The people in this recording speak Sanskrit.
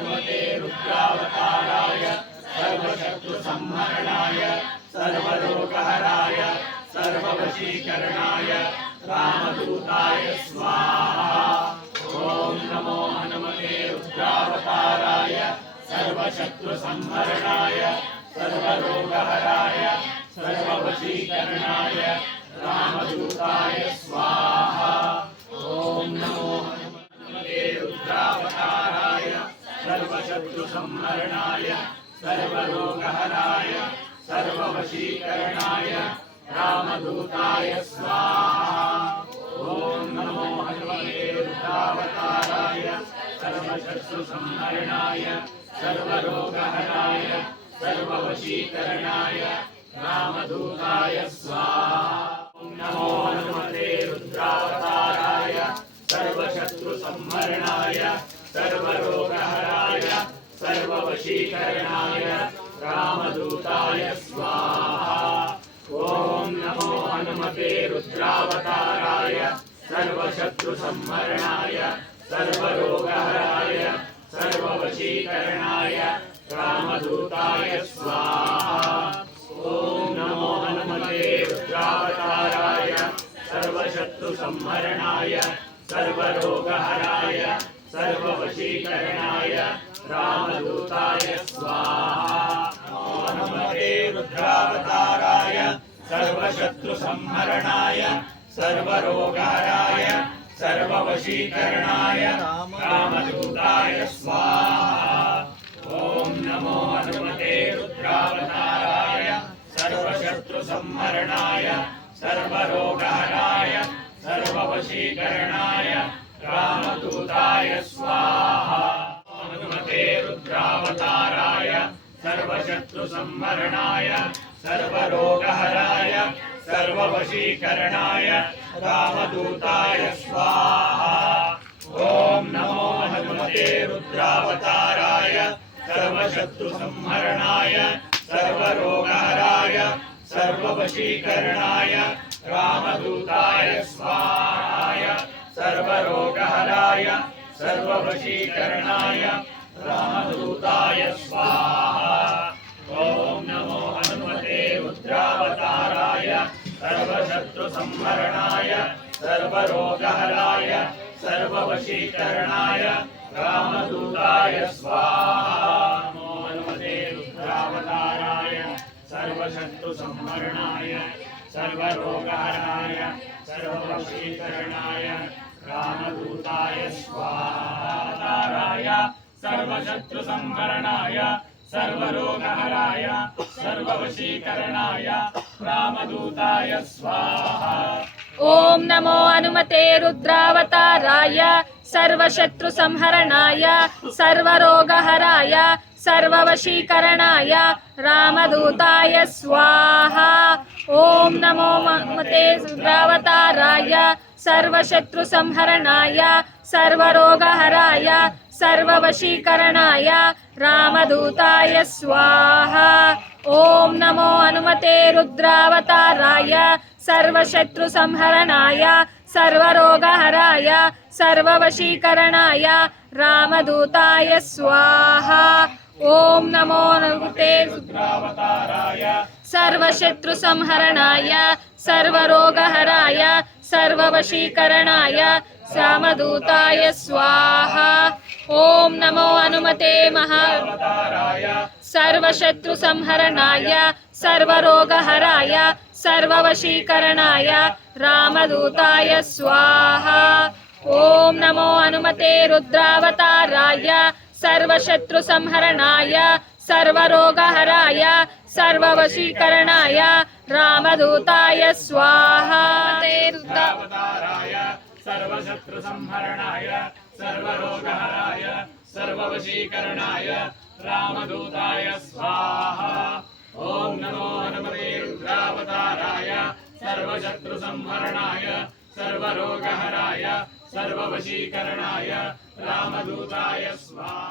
हनुमते रुद्रावताराय सर्वशत्रुसंहरणाय सर्वरोगहराय सर्ववशीकरणाय रामदूताय स्वाहा। ओम नमो हनुमते रुद्रावताराय सर्वशत्रुसंहरणाय सर्वरोगहराय सर्ववशीकरणाय रामदूताय स्वाहा। ओम नमो हनुमते रुद्रावताराय सर्वशत्रुसंहरणाय सर्वरोगहराय सर्ववशीकरणाय रामदूताय स्वाहा। ओम नमो हनुमते रुद्रावताराय सर्वशत्रुसंहरणाय सर्वरोगहराय सर्ववशीकरणाय रामदूताय स्वाहा। ओम नमो हनुमते रुद्रावताराय सर्वशत्रुसंहरणाय सर्वरोगहराय सर्ववशीकरणाय रामदूताय स्वाहा। ओम नमो हनुमते रुद्रावताराय सर्वशत्रुसंहरणाय सर्वरोगहराय सर्ववशीकरणाय रामदूताय स्वाहा। ओम नमो हनुमते रुद्रावताराय सर्वशत्रुसंहरणाय सर्वरोगहराय सर्ववशीकरणाय रामदूताय स्वाहा। हनुमते रुद्रावताराय सर्वशत्रुसंहरणाय सर्वरोगहराय सर्ववशीकरणाय रामदूताय स्वाहा। ओम नमो हनुमते रुद्रावताराय सर्वशत्रुसंहरणाय सर्वरोगहराय सर्ववशीकरणाय रामदूताय स्वाहा। हनुमते रुद्रावताराय सर्वशत्रुसंहरणाय सर्वरोगहराय सर्ववशीकरणाय रामदूताय स्वाहा। ओम नमो हनुमते रुद्रावताराय सर्वशत्रुसंहरणाय सर्वरोगहराय सर्ववशीकरणाय रामदूताय स्वाहा। सर्वरोगहराय सर्ववशीकरणाय रामदूताय स्वाहा। ओम नमो हनुमते रुद्रावताराय सर्वशत्रुसंहरणाय सर्वरोगहराय सर्ववशीकरणाय रामदूताय स्वाहा। नमो हनुमते रुद्रावताराय सर्वशत्रुसंहरणाय सर्वरोगहराय सर्ववशीकरणाय रामदूताय स्वाहा। सर्वशत्रुसंहरणाय सर्वरोगहराय सर्ववशीकरणाय रामदूताय स्वाहा। ओम नमो हनुमते रुद्रावताराय सर्वशत्रुसंहरणाय सर्वरोगहराय सर्ववशीकरणाय रामदूताय स्वाहा। ओम नमो हनुमते रुद्रावताराय सर्वशत्रुसंहरणाय सर्वरोगहराय सर्ववशीकरणाय रामदूताय स्वाहा। ओम नमो हनुमते रुद्रावताराय सर्वशत्रुसंहरणाय सर्वरोगहराय सर्ववशीकरणाय रामदूताय स्वाहा। ओम नमो हनुमते रुद्रावताराय सर्वशत्रुसंहरणाय सर्वरोगहराय सर्ववशीकरणाय रामदूताय स्वाहा। ओम नमो हनुमते महावताराय सर्वशत्रुसंहरणाय सर्वरोगहराय सर्ववशीकरणाय रामदूताय स्वाहा। ओम नमो हनुमते रुद्रावताराय सर्वशत्रुसंहरणाय सर्वरोगहराय सर्ववशीकरणाय रामदूताय स्वाहा। रुद्रावताराय सर्वशत्रुसंहरणाय सर्वरोगहराय सर्ववशीकरणाय रामदूताय स्वाहा। ओम नमो हनुमते रुद्रावताराय सर्वशत्रुसंहरणाय सर्वरोगहराय सर्ववशीकरणाय रामदूताय स्वाहा।